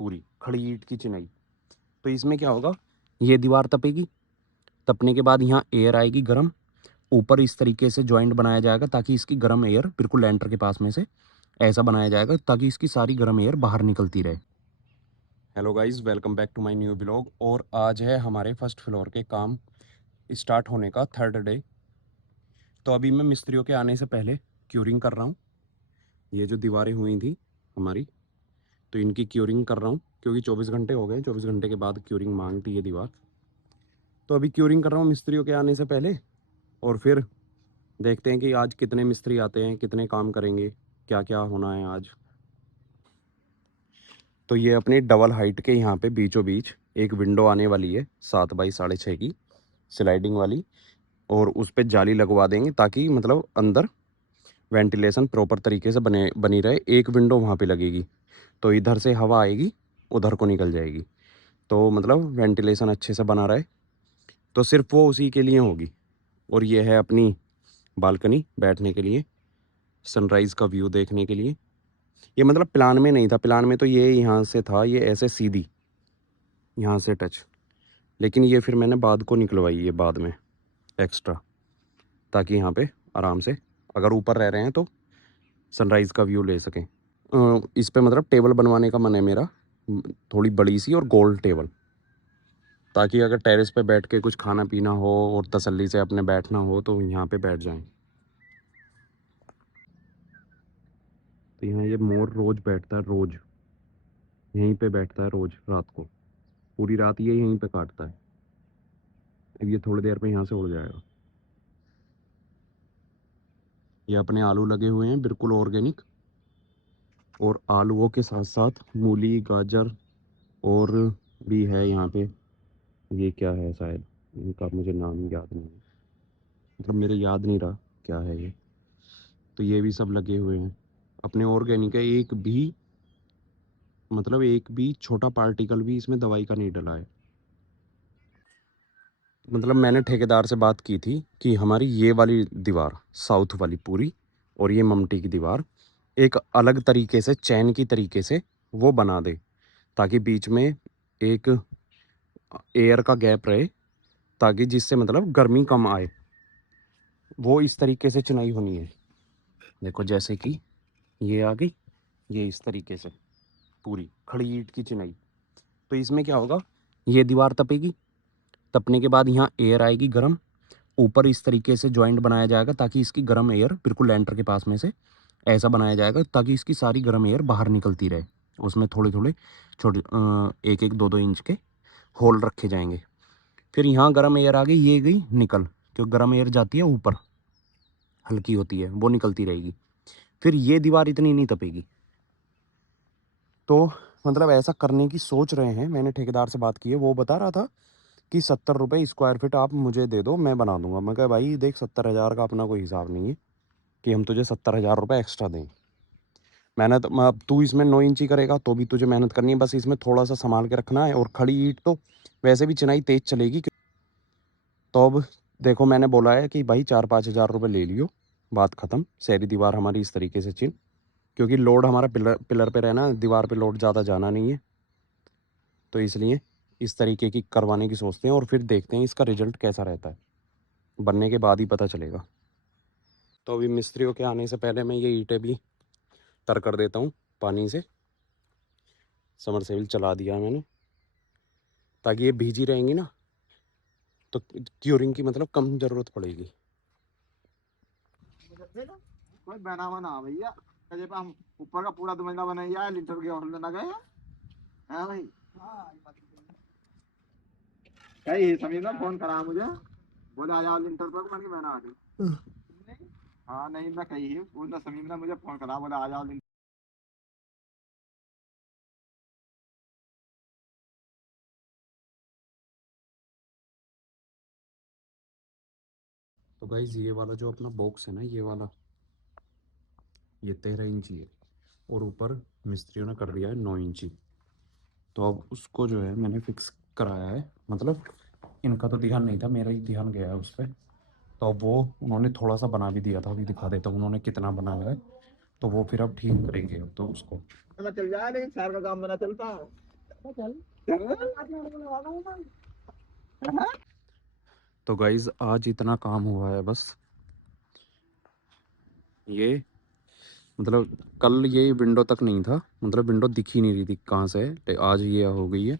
पूरी खड़ी ईंट की चिनाई। तो इसमें क्या होगा, ये दीवार तपेगी, तपने के बाद यहाँ एयर आएगी गर्म, ऊपर इस तरीके से जॉइंट बनाया जाएगा ताकि इसकी गर्म एयर बिल्कुल लेंटर के पास में से ऐसा बनाया जाएगा ताकि इसकी सारी गर्म एयर बाहर निकलती रहे। Hello guys, welcome back to my new blog. और आज है हमारे फर्स्ट फ्लोर के काम स्टार्ट होने का 3rd डे। तो अभी मैं मिस्त्रियों के आने से पहले क्यूरिंग कर रहा हूँ। ये जो दीवारें हुई थी हमारी, तो इनकी क्यूरिंग कर रहा हूँ क्योंकि 24 घंटे हो गए, 24 घंटे के बाद क्यूरिंग मांगती है दीवार। तो अभी क्यूरिंग कर रहा हूँ मिस्त्रियों के आने से पहले, और फिर देखते हैं कि आज कितने मिस्त्री आते हैं, कितने काम करेंगे, क्या क्या होना है आज। तो ये अपनी डबल हाइट के यहाँ पे बीचों बीच एक विंडो आने वाली है 7 बाई 6.5 की स्लाइडिंग वाली, और उस पर जाली लगवा देंगे ताकि मतलब अंदर वेंटिलेशन प्रॉपर तरीके से बनी रहे। एक विंडो वहाँ पे लगेगी तो इधर से हवा आएगी, उधर को निकल जाएगी, तो मतलब वेंटिलेशन अच्छे से बना रहे। तो सिर्फ वो उसी के लिए होगी। और ये है अपनी बालकनी बैठने के लिए, सनराइज़ का व्यू देखने के लिए। ये मतलब प्लान में नहीं था, प्लान में तो ये यहाँ से था, ये ऐसे सीधी यहाँ से टच, लेकिन ये फिर मैंने बाद को निकलवाई है बाद में एक्स्ट्रा, ताकि यहाँ पे आराम से अगर ऊपर रह रहे हैं तो सनराइज़ का व्यू ले सकें। इस पे मतलब टेबल बनवाने का मन है मेरा, थोड़ी बड़ी सी और गोल टेबल, ताकि अगर टेरेस पे बैठ के कुछ खाना पीना हो और तसल्ली से अपने बैठना हो तो यहाँ पे बैठ जाएं। तो यहाँ ये मोर रोज़ बैठता है, रोज़ यहीं पे बैठता है, रोज़ रात को पूरी रात ये यहीं पे काटता है। अब ये थोड़ी देर में यहाँ से उड़ जाएगा। ये अपने आलू लगे हुए हैं बिल्कुल ऑर्गेनिक, और आलूओं के साथ साथ मूली, गाजर और भी है यहाँ पे। ये क्या है, शायद इनका मुझे नाम याद नहीं है, मतलब मेरे याद नहीं रहा क्या है ये। तो ये भी सब लगे हुए हैं अपने ऑर्गेनिक है, एक भी मतलब एक भी छोटा पार्टिकल भी इसमें दवाई का नहीं डला है। मतलब मैंने ठेकेदार से बात की थी कि हमारी ये वाली दीवार साउथ वाली पूरी और ये ममटी की दीवार एक अलग तरीके से चैन की तरीके से वो बना दे, ताकि बीच में एक एयर का गैप रहे, ताकि जिससे मतलब गर्मी कम आए। वो इस तरीके से चुनाई होनी है। देखो जैसे कि ये आ गई, ये इस तरीके से पूरी खड़ी ईंट की चिनाई। तो इसमें क्या होगा, ये दीवार तपेगी, तपने के बाद यहाँ एयर आएगी गर्म, ऊपर इस तरीके से जॉइंट बनाया जाएगा ताकि इसकी गर्म एयर बिल्कुल लेंटर के पास में से ऐसा बनाया जाएगा ताकि इसकी सारी गर्म एयर बाहर निकलती रहे। उसमें थोड़े थोड़े छोटे 1-1, 2-2 इंच के होल रखे जाएंगे। फिर यहाँ गर्म एयर आ गई, ये गई निकल, क्योंकि गर्म एयर जाती है ऊपर, हल्की होती है, वो निकलती रहेगी। फिर ये दीवार इतनी नहीं तपेगी। तो मतलब ऐसा करने की सोच रहे हैं। मैंने ठेकेदार से बात की है, वो बता रहा था कि 70 रुपये स्क्वायर फीट आप मुझे दे दो, मैं बना दूंगा। मैं कहा भाई देख, 70,000 का अपना कोई हिसाब नहीं है कि हम तुझे 70,000 रुपये एक्स्ट्रा दें। मेहनत अब तू इसमें 9 इंची करेगा तो भी तुझे मेहनत करनी है, बस इसमें थोड़ा सा संभाल के रखना है। और खड़ी ईंट तो वैसे भी चिनाई तेज चलेगी। तो अब देखो, मैंने बोला है कि भाई 4-5 हज़ार रुपये ले लियो, बात ख़त्म। सारी दीवार हमारी इस तरीके से चिन, क्योंकि लोड हमारा पिलर पिलर पे रहना है, दीवार पे लोड ज़्यादा जाना नहीं है। तो इसलिए इस तरीके की करवाने की सोचते हैं, और फिर देखते हैं इसका रिजल्ट कैसा रहता है, बनने के बाद ही पता चलेगा। तो अभी मिस्त्रियों के आने से पहले मैं ये ईंटें भी तर कर देता हूँ पानी से। समरसेबल चला दिया है मैंने, ताकि ये भीजी रहेंगी ना, तो क्यूरिंग की मतलब कम ज़रूरत पड़ेगी। कोई बना बना भैया, जब हम ऊपर का पूरा 2 महीना बनाया है, लिंटर के और ना गए हैं भाई। कहीं समीर ने फोन करा मुझे, बोले आ जाओ लिंटर पर, मैंने कहा, मैं ना आ रही। हाँ नहीं, मैं कही है बोला, समीर ने मुझे फोन करा, बोले आ जाओ लिंटर। तो गाइज ये वाला जो अपना बॉक्स है ना, ये वाला, ये 13 इंची है, और ऊपर मिस्त्रियों ने कर दिया है 9 इंची। तो अब उसको जो है मैंने फिक्स कराया है, मतलब इनका तो ध्यान नहीं था, मेरा ही ध्यान गया है उस पर। तो अब वो उन्होंने थोड़ा सा बना भी दिया था, अभी दिखा देता हूँ उन्होंने कितना बनाया है। तो वो फिर अब ठीक करेंगे, तो उसको मैं चल जाए, लेकिन शहर का काम बना चलता है। तो गाइज आज इतना काम हुआ है बस। ये मतलब कल ये विंडो तक नहीं था, मतलब विंडो दिख ही नहीं रही थी कहाँ से है, आज ये हो गई है।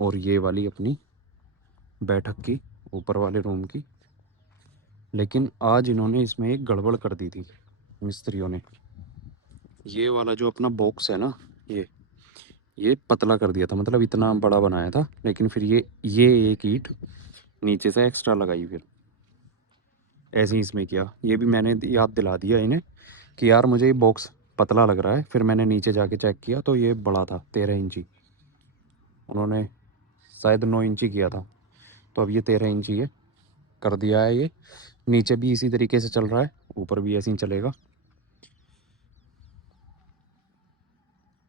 और ये वाली अपनी बैठक की, ऊपर वाले रूम की। लेकिन आज इन्होंने इसमें एक गड़बड़ कर दी थी मिस्त्रियों ने। ये वाला जो अपना बॉक्स है ना, ये पतला कर दिया था, मतलब इतना बड़ा बनाया था, लेकिन फिर ये एक ईंट नीचे से एक्स्ट्रा लगाई, फिर ऐसे ही इसमें किया। ये भी मैंने याद दिला दिया इन्हें कि यार मुझे ये बॉक्स पतला लग रहा है। फिर मैंने नीचे जाके चेक किया तो ये बड़ा था, 13 इंची। उन्होंने शायद 9 इंची किया था, तो अब ये 13 इंची है कर दिया है। ये नीचे भी इसी तरीके से चल रहा है, ऊपर भी ऐसे ही चलेगा।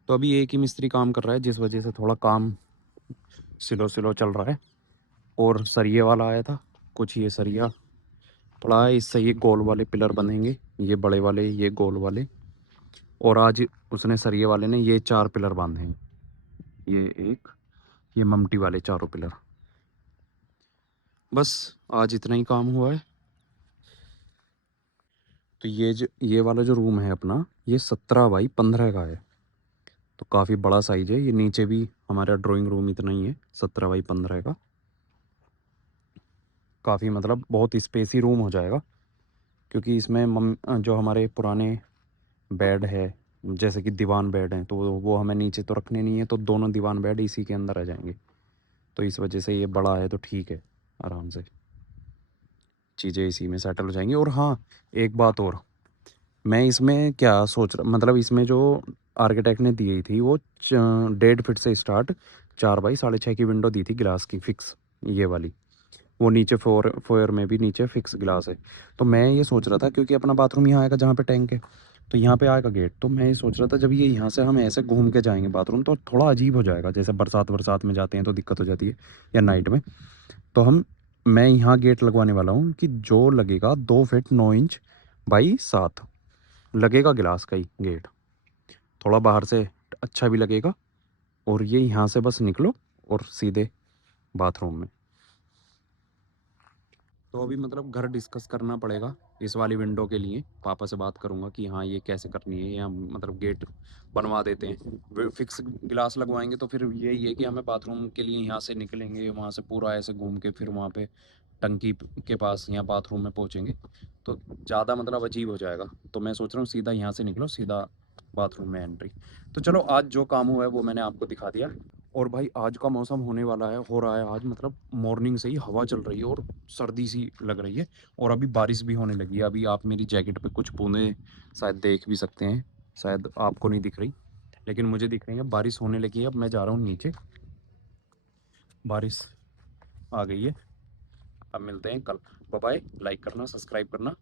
तो अभी एक ही मिस्त्री काम कर रहा है, जिस वजह से थोड़ा काम स्लो स्लो चल रहा है। और सरिये वाला आया था, कुछ ये सरिया पड़ा है, इससे ये गोल वाले पिलर बनेंगे, ये बड़े वाले, ये गोल वाले। और आज उसने सरिये वाले ने ये 4 पिलर बांधे हैं, ये एक, ये ममटी वाले चारों पिलर। बस आज इतना ही काम हुआ है। तो ये वाला जो रूम है अपना, ये 17 बाई 15 का है, तो काफ़ी बड़ा साइज है। ये नीचे भी हमारा ड्राइंग रूम इतना ही है, 17 बाई 15 का। काफ़ी मतलब बहुत स्पेसी रूम हो जाएगा, क्योंकि इसमें जो हमारे पुराने बेड है, जैसे कि दीवान बेड हैं, तो वो हमें नीचे तो रखने नहीं है, तो दोनों दीवान बेड इसी के अंदर आ जाएंगे। तो इस वजह से ये बड़ा है, तो ठीक है, आराम से चीज़ें इसी में सेटल हो जाएंगी। और हाँ, एक बात और, मैं इसमें क्या सोच रहा, मतलब इसमें जो आर्किटेक्ट ने दी थी वो 1.5 फीट से स्टार्ट 4 बाई 6.5 की विंडो दी थी, गिलास की फिक्स, ये वाली। वो नीचे फोयर में भी नीचे फिक्स गिलास है। तो मैं ये सोच रहा था, क्योंकि अपना बाथरूम यहाँ आएगा जहाँ पे टैंक है, तो यहाँ पे आएगा गेट, तो मैं ये सोच रहा था जब ये यहाँ से हम ऐसे घूम के जाएंगे बाथरूम, तो थोड़ा अजीब हो जाएगा। जैसे बरसात बरसात में जाते हैं तो दिक्कत हो जाती है, या नाइट में। तो मैं यहाँ गेट लगवाने वाला हूँ कि जो लगेगा 2 फीट 9 इंच बाई 7 लगेगा, गिलास का ही गेट। थोड़ा बाहर से अच्छा भी लगेगा। और ये यहाँ से बस निकलो और सीधे बाथरूम में। तो अभी मतलब घर डिस्कस करना पड़ेगा इस वाली विंडो के लिए। पापा से बात करूंगा कि हाँ ये कैसे करनी है, या मतलब गेट बनवा देते हैं, फिक्स गिलास लगवाएंगे, तो फिर यही है कि हमें बाथरूम के लिए यहाँ से निकलेंगे, वहाँ से पूरा ऐसे घूम के फिर वहाँ पे टंकी के पास यहाँ बाथरूम में पहुँचेंगे, तो ज़्यादा मतलब अजीब हो जाएगा। तो मैं सोच रहा हूँ सीधा यहाँ से निकलो, सीधा बाथरूम में एंट्री। तो चलो, आज जो काम हुआ है वो मैंने आपको दिखा दिया। और भाई आज का मौसम होने वाला है, हो रहा है आज, मतलब मॉर्निंग से ही हवा चल रही है और सर्दी सी लग रही है। और अभी बारिश भी होने लगी है। अभी आप मेरी जैकेट पे कुछ बूंदें शायद देख भी सकते हैं, शायद आपको नहीं दिख रही, लेकिन मुझे दिख रही है। बारिश होने लगी है। अब मैं जा रहा हूँ नीचे, बारिश आ गई है। अब मिलते हैं कल। Bye bye. लाइक करना, सब्सक्राइब करना।